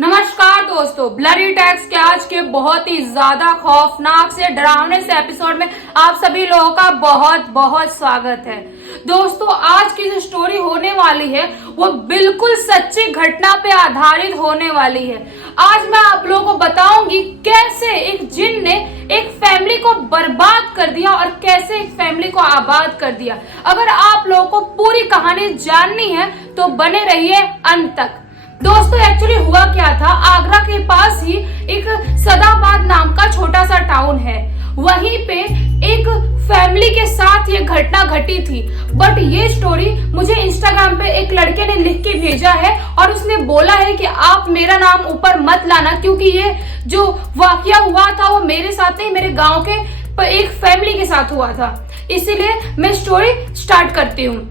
नमस्कार दोस्तों, bloody tax के आज के बहुत ही ज्यादा खौफनाक से डरावने से एपिसोड में आप सभी लोगों का बहुत बहुत स्वागत है। दोस्तों, आज की जो स्टोरी होने वाली है वो बिल्कुल सच्ची घटना पे आधारित होने वाली है। आज मैं आप लोगों को बताऊंगी कैसे एक जिन ने एक फैमिली को बर्बाद कर दिया और कैसे एक फैमिली को आबाद कर दिया। अगर आप लोगों को पूरी कहानी जाननी है तो बने रहिए अंत तक। दोस्तों, एक्चुअली हुआ क्या था, आगरा के पास ही एक सदाबाद नाम का छोटा सा टाउन है। वहीं पे एक फैमिली के साथ ये घटना घटी थी। बट ये स्टोरी मुझे इंस्टाग्राम पे एक लड़के ने लिख के भेजा है और उसने बोला है कि आप मेरा नाम ऊपर मत लाना, क्योंकि ये जो वाकया हुआ था वो मेरे साथ नहीं, मेरे गांव के एक फैमिली के साथ हुआ था। इसीलिए मैं स्टोरी स्टार्ट करती हूँ।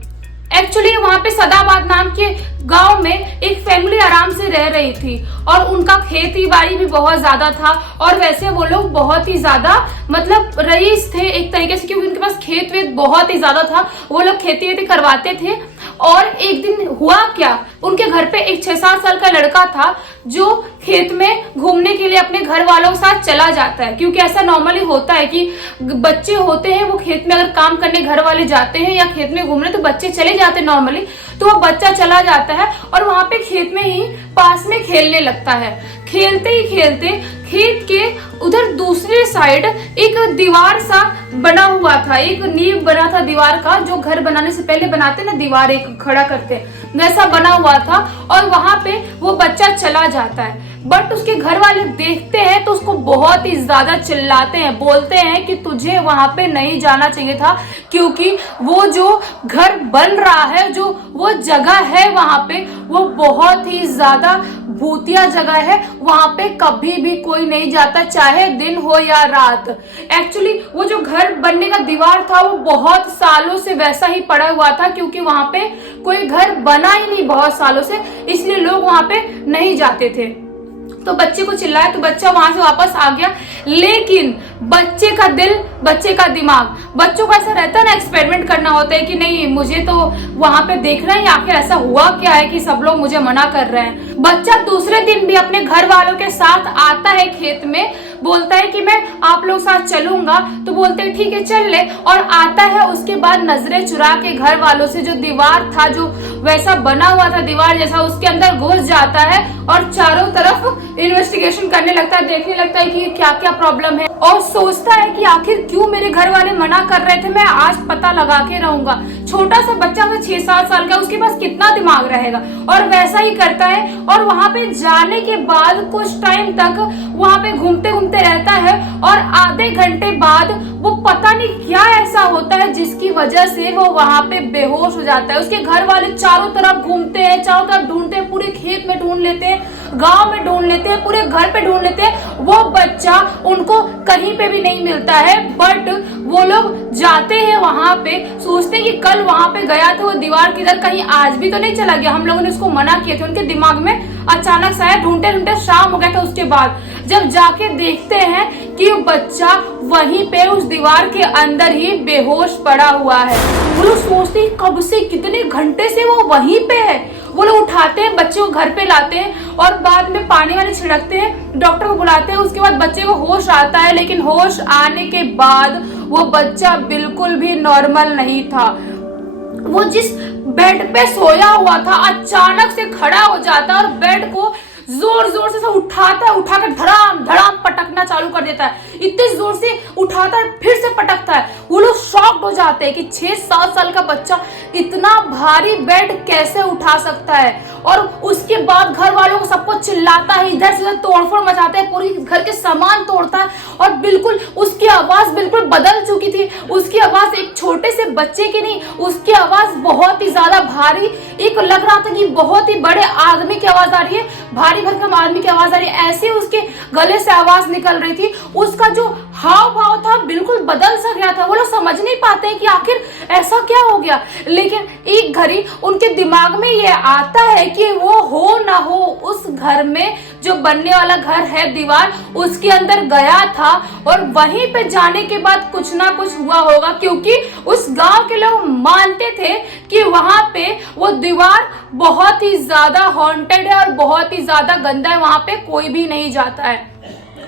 एक्चुअली वहां पे सदाबाद नाम के गांव में एक फैमिली आराम से रह रही थी और उनका खेती बाड़ी भी बहुत ज्यादा था। और वैसे वो लोग बहुत ही ज्यादा मतलब रईस थे एक तरीके से, क्योंकि उनके पास खेत वेत बहुत ही ज्यादा था। वो लोग खेती वेती करवाते थे। और एक दिन हुआ क्या, उनके घर पे एक 6-7 साल का लड़का था जो खेत में घूमने के लिए अपने घर वालों के साथ चला जाता है। क्योंकि ऐसा नॉर्मली होता है कि बच्चे होते हैं वो खेत में अगर काम करने घर वाले जाते हैं या खेत में घूमने तो बच्चे चले जाते हैं नॉर्मली। तो वो बच्चा चला जाता है और वहां पे खेत में ही पास में खेलने लगता है। खेलते ही खेलते खेत के उधर दूसरी साइड एक दीवार सा बना हुआ था, एक नींव बना था दीवार का, जो घर बनाने से पहले बनाते ना, दीवार एक खड़ा करते वैसा बना हुआ था। और वहां पे वो बच्चा चला जाता है। बट उसके घर वाले देखते हैं तो उसको बहुत ही ज्यादा चिल्लाते हैं, बोलते हैं कि तुझे वहां पे नहीं जाना चाहिए था, क्योंकि वो जो घर बन रहा है, जो वो जगह है वहां पे, वो बहुत ही ज्यादा भूतिया जगह है। वहां पे कभी भी कोई नहीं जाता, चाहे दिन हो या रात। एक्चुअली वो जो घर बनने का दीवार था वो बहुत सालों से वैसा ही पड़ा हुआ था, क्योंकि वहां पे कोई घर बना ही नहीं बहुत सालों से, इसलिए लोग वहां पे नहीं जाते थे। तो बच्चे को चिल्लाया तो बच्चा वहां से वापस आ गया। लेकिन बच्चे का दिल, बच्चे का दिमाग, बच्चों का ऐसा रहता है ना, एक्सपेरिमेंट करना होता है कि नहीं मुझे तो वहां पे देखना है आखिर ऐसा हुआ क्या है कि सब लोग मुझे मना कर रहे हैं। बच्चा दूसरे दिन भी अपने घर वालों के साथ आता है खेत में, बोलता है कि मैं आप लोग साथ चलूंगा। तो बोलते हैं ठीक है चल ले, और आता है। उसके बाद नजरें चुरा के घर वालों से जो दीवार था, जो वैसा बना हुआ था दीवार जैसा, उसके अंदर घुस जाता है और चारों तरफ इन्वेस्टिगेशन करने लगता है, देखने लगता है कि क्या क्या प्रॉब्लम है, और सोचता है कि आखिर क्यों मेरे घर वाले मना कर रहे थे, मैं आज पता लगा के रहूंगा। छोटा सा बच्चा 6-7 साल का, उसके पास कितना दिमाग रहेगा, और वैसा ही करता है। और वहां पे जाने के बाद कुछ टाइम तक वहां पे घूमते घूमते रहता है, और आधे घंटे बाद वो पता नहीं क्या ऐसा होता है जिसकी वजह से वो वहां पे बेहोश हो जाता है। उसके घर वाले चारों तरफ घूमते हैं, चारों तरफ ढूंढते हैं, पूरे खेत में ढूंढ लेते हैं, गांव में ढूंढ लेते हैं, पूरे घर पे ढूंढ लेते हैं, वो बच्चा उनको कहीं पे भी नहीं मिलता है। बट वो लोग जाते हैं वहां पे, सोचते हैं कि कल वहां पे गया था वो दीवार किधर, कहीं आज भी तो नहीं चला गया, हम लोगों ने उसको मना किया था। उनके दिमाग में अचानक से आया, ढूंढते ढूंढते शाम हो गया था। उसके बाद जब जाके देखते हैं कि वो बच्चा वहीं पे उस दीवार के अंदर ही बेहोश पड़ा हुआ है। वो लोग सोचते हैं कब से, कितने घंटे से वो वहीं पे है। वो लोग उठाते हैं, बच्चे को घर पे लाते हैं और बाद में पानी वाले छिड़कते हैं, डॉक्टर को बुलाते हैं। उसके बाद बच्चे को होश आता है, लेकिन होश आने के बाद वो बच्चा बिल्कुल भी नॉर्मल नहीं था। वो जिस बेड पे सोया हुआ था अचानक से खड़ा हो जाता है और बेड को जोर जोर से उठाता है, उठाकर धड़ाम धड़ाम पटकना चालू कर देता है। इतने जोर से उठाता है, फिर से पटकता है। वो लोग शॉक्ड हो जाते हैं कि 6-7 साल का बच्चा इतना भारी बेड कैसे उठा सकता है। और उसके बाद घर वालों को सबको चिल्लाता है, इधर से उधर तोड़फोड़ मचाता है, पूरी घर के सामान तोड़ता है। और बिल्कुल उसकी आवाज बिल्कुल बदल चुकी थी। उसकी आवाज एक छोटे से बच्चे की नहीं, उसकी आवाज बहुत ही ज्यादा भारी, एक लग रहा था कि बहुत ही बड़े आदमी की आवाज आ रही है, भारी भरकम आदमी की आवाज आ रही है। ऐसे उसके गले से आवाज निकल रही थी। उसका जो हाव भाव था बिल्कुल बदल सा गया था। वो लोग समझ नहीं पाते कि आखिर ऐसा क्या हो गया। लेकिन एक घड़ी उनके दिमाग में ये आता है कि वो हो ना हो उस घर में जो जो बनने वाला घर है दीवार, उसके अंदर गया था और वहीं पे जाने के बाद कुछ ना कुछ हुआ होगा, क्योंकि उस गांव के लोग मानते थे कि वहां पे वो दीवार बहुत ही ज्यादा हॉन्टेड है और बहुत ही ज्यादा गंदा है, वहां पे कोई भी नहीं जाता है।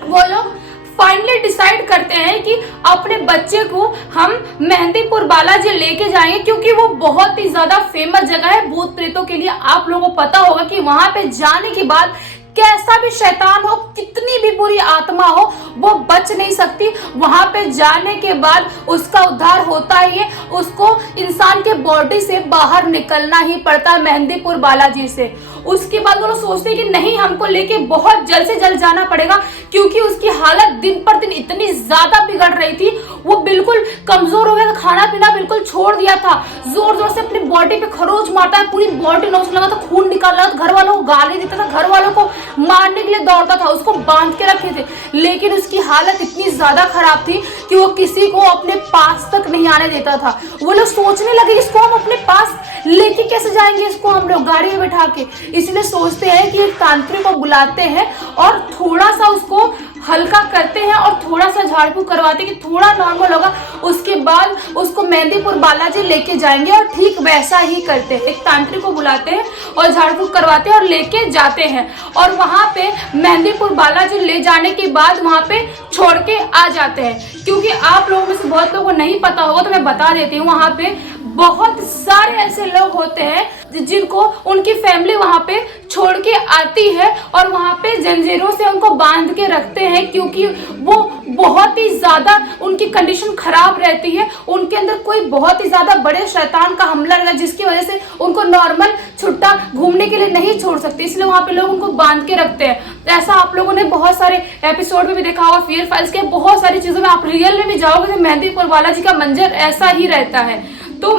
वो लोग फाइनली डिसाइड करते हैं कि अपने बच्चे को हम मेहंदीपुर बालाजी लेके जाएंगे, क्योंकि वो बहुत ही ज्यादा फेमस जगह है भूत प्रेतों के लिए। आप लोगों को पता होगा कि वहां पे जाने के बाद कैसा भी शैतान हो, कितनी भी बुरी आत्मा हो, वो बच नहीं सकती। वहां पे जाने के बाद उसका उद्धार होता ही है, उसको इंसान के बॉडी से बाहर निकलना ही पड़ता है मेहंदीपुर बालाजी से। उसके बाद वो लोग सोचते हैं कि नहीं, हमको लेके बहुत जल्द से जल्द जाना पड़ेगा, क्योंकि उसकी हालत दिन पर दिन इतनी ज्यादा बिगड़ रही थी, वो बिल्कुल कमजोर हो गया, खाना पीना बिल्कुल छोड़ दिया था, जोर जोर से अपनी बॉडी पे खरोच मारता है, पूरी बॉडी नोचने लगा था, खून निकाल रहा था, घर वालों को गाली देता था, घर वालों को मारने के लिए दौड़ता था, उसको बांध के रखे थे। लेकिन उसकी हालत इतनी ज्यादा खराब थी कि वो किसी को अपने पास तक नहीं आने देता था। वो लोग सोचने लगे इसको हम अपने पास लेके कैसे जाएंगे, इसको हम लोग गाड़ी में बैठा के। इसलिए सोचते हैं कि एक तांत्रिक को बुलाते हैं और थोड़ा सा उसको हल्का करते हैं और थोड़ा सा झाड़ फूक करवाते हैं कि थोड़ा नॉर्मल होगा, उसके बाद उसको मेहंदीपुर बालाजी लेके जाएंगे। और ठीक वैसा ही करते हैं, एक तांत्रिक को बुलाते हैं और झाड़ फूक करवाते हैं और लेके जाते हैं। और वहां पे मेहंदीपुर बालाजी ले जाने के बाद वहां पे छोड़ के आ जाते हैं। क्योंकि आप लोगों में से बहुत लोगों को नहीं पता होगा तो मैं बता देती हूँ, वहां पे बहुत सारे ऐसे लोग होते हैं जिनको उनकी फैमिली वहां पे छोड़ के आती है और वहां पे जंजीरों से उनको बांध के रखते हैं, क्योंकि वो बहुत ही ज्यादा उनकी कंडीशन खराब रहती है। उनके अंदर कोई बहुत ही ज्यादा बड़े शैतान का हमला लगा, जिसकी वजह से उनको नॉर्मल छुट्टा घूमने के लिए नहीं छोड़ सकते, इसलिए वहां पे लोग उनको बांध के रखते हैं। ऐसा आप लोगों ने बहुत सारे एपिसोड में भी देखा होगा, फियर फाइल्स के बहुत सारी चीजों में आप रियल में भी जाओगे तो मेहंदीपुर बालाजी का मंजर ऐसा ही रहता है। तो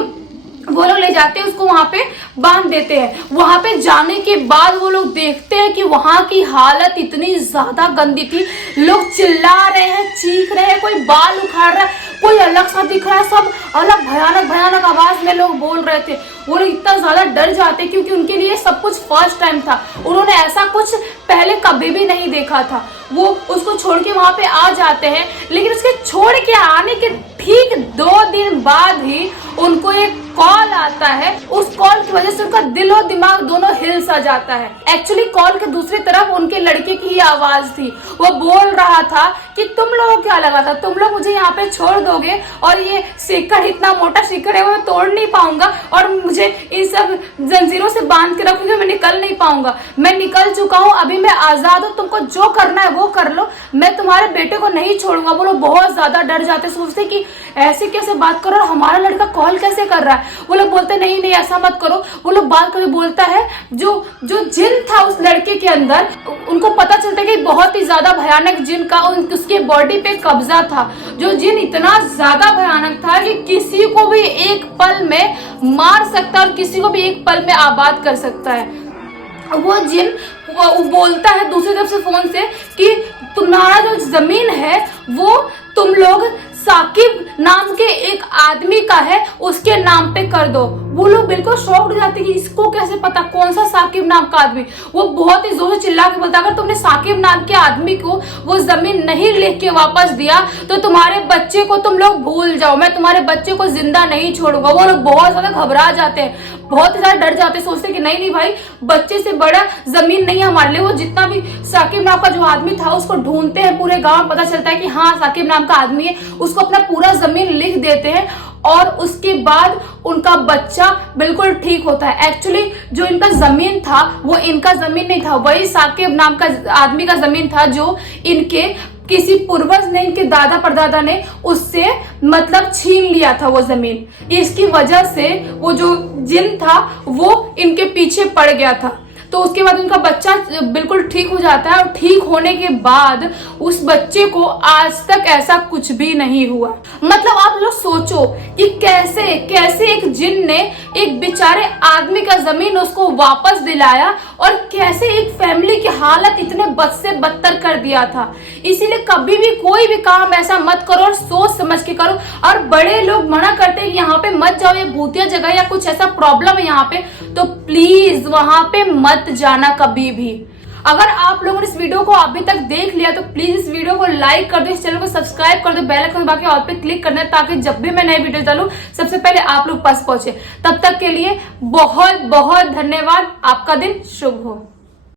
वो लोग ले जाते हैं, उसको वहां पे बांध देते हैं। वहां पे जाने के बाद वो लोग देखते हैं कि वहां की हालत इतनी ज्यादा गंदी थी, लोग चिल्ला रहे हैं, चीख रहे हैं, कोई बाल उखाड़ रहा है, कोई अलग सा दिख रहा है, सब अलग भयानक भयानक आवाज में लोग बोल रहे थे। वो लोग इतना ज्यादा डर जाते क्योंकि उनके लिए सब कुछ फर्स्ट टाइम था, उन्होंने ऐसा कुछ पहले कभी भी नहीं देखा था। वो उसको छोड़ के वहां पे आ जाते हैं, लेकिन उसके छोड़ के आने के ठीक 2 दिन बाद ही उनको एक कॉल आता है। उस कॉल की वजह से उनका दिल और दिमाग दोनों हिल सा जाता है। एक्चुअली कॉल के दूसरी तरफ उनके लड़के की ही आवाज थी। वो बोल रहा था कि तुम लोगों को क्या लगा था, तुम लोग मुझे यहाँ पे छोड़ दोगे और ये सीकड़ इतना मोटा सीकड़ है वो मैं तोड़ नहीं पाऊंगा और मुझे इन सब जंजीरों से बांध के रखोगे, मैं निकल नहीं पाऊंगा। मैं निकल चुका हूँ, अभी मैं आजाद हूँ, तुमको जो करना है वो कर लो, मैं तुम्हारे बेटे को नहीं छोड़ूंगा। वो लोग बहुत ज्यादा डर जाते, सोचते कि ऐसे कैसे बात करो, हमारा लड़का कॉल कैसे कर रहा है। वो लोग बोलते नहीं नहीं ऐसा मत करो। वो लोग बात करके बोलता है जो जिन था उस लड़के के अंदर, उनको पता चलता है कि बहुत ही ज्यादा भयानक जिन का उसके बॉडी पे कब्जा था। जो जिन इतना ज्यादा भयानक था कि किसी को भी एक पल में मार सकता है और किसी को भी एक पल में आबाद कर सकता है। वो जिन वो बोलता है दूसरी तरफ से फोन से कि तुम्हारा जो जमीन है वो तुम लोग साकिब नाम के एक आदमी का है, उसके नाम पे कर दो। वो लोग बिल्कुल शॉक्ड हो जाते कि इसको कैसे पता, कौन सा साकिब नाम का आदमी। वो बहुत ही जोर से चिल्ला के बोलता, अगर तुमने साकिब नाम के आदमी को वो जमीन नहीं लेके वापस दिया तो तुम्हारे बच्चे को तुम लोग भूल जाओ, मैं तुम्हारे बच्चे को जिंदा नहीं छोड़ूंगा। वो लोग बहुत ज्यादा घबरा जाते हैं, बहुत ही ज्यादा डर जाते हैं, सोचते कि नहीं नहीं भाई, बच्चे से बड़ा जमीन नहीं हमारे लिए। वो जितना भी साकिब नाम का जो आदमी था उसको ढूंढते हैं, पूरे गांव में पता चलता है कि हाँ साकिब नाम का आदमी है, उसको अपना पूरा जमीन लिख देते हैं और उसके बाद उनका बच्चा बिल्कुल ठीक होता है। एक्चुअली जो इनका जमीन था वो इनका जमीन नहीं था, वही साकिब नाम का आदमी का जमीन था जो इनके किसी पूर्वज ने, इनके दादा परदादा ने उससे मतलब छीन लिया था वो जमीन। इसकी वजह से वो जो जिन था वो इनके पीछे पड़ गया था। तो उसके बाद उनका बच्चा बिल्कुल ठीक हो जाता है और ठीक होने के बाद उस बच्चे को आज तक ऐसा कुछ भी नहीं हुआ। मतलब आप लोग सोचो कि कैसे कैसे एक जिन ने एक बेचारे आदमी का जमीन उसको वापस दिलाया और कैसे एक फैमिली की हालत इतने बद से बदतर कर दिया था। इसीलिए कभी भी कोई भी काम ऐसा मत करो और सोच समझ के करो। और बड़े लोग मना करते हैं कि यहाँ पे मत जाओ, ये भूतिया जगह या कुछ ऐसा प्रॉब्लम है यहाँ पे, तो प्लीज वहां पे मत जाना कभी भी। अगर आप लोगों ने इस वीडियो को अभी तक देख लिया तो प्लीज इस वीडियो को लाइक कर दो, इस चैनल को सब्सक्राइब कर दो, बेल आइकन दबा के ऑल पे क्लिक करना है ताकि जब भी मैं नई वीडियो डालूं सबसे पहले आप लोग पास पहुंचे। तब तक के लिए बहुत बहुत धन्यवाद। आपका दिन शुभ हो।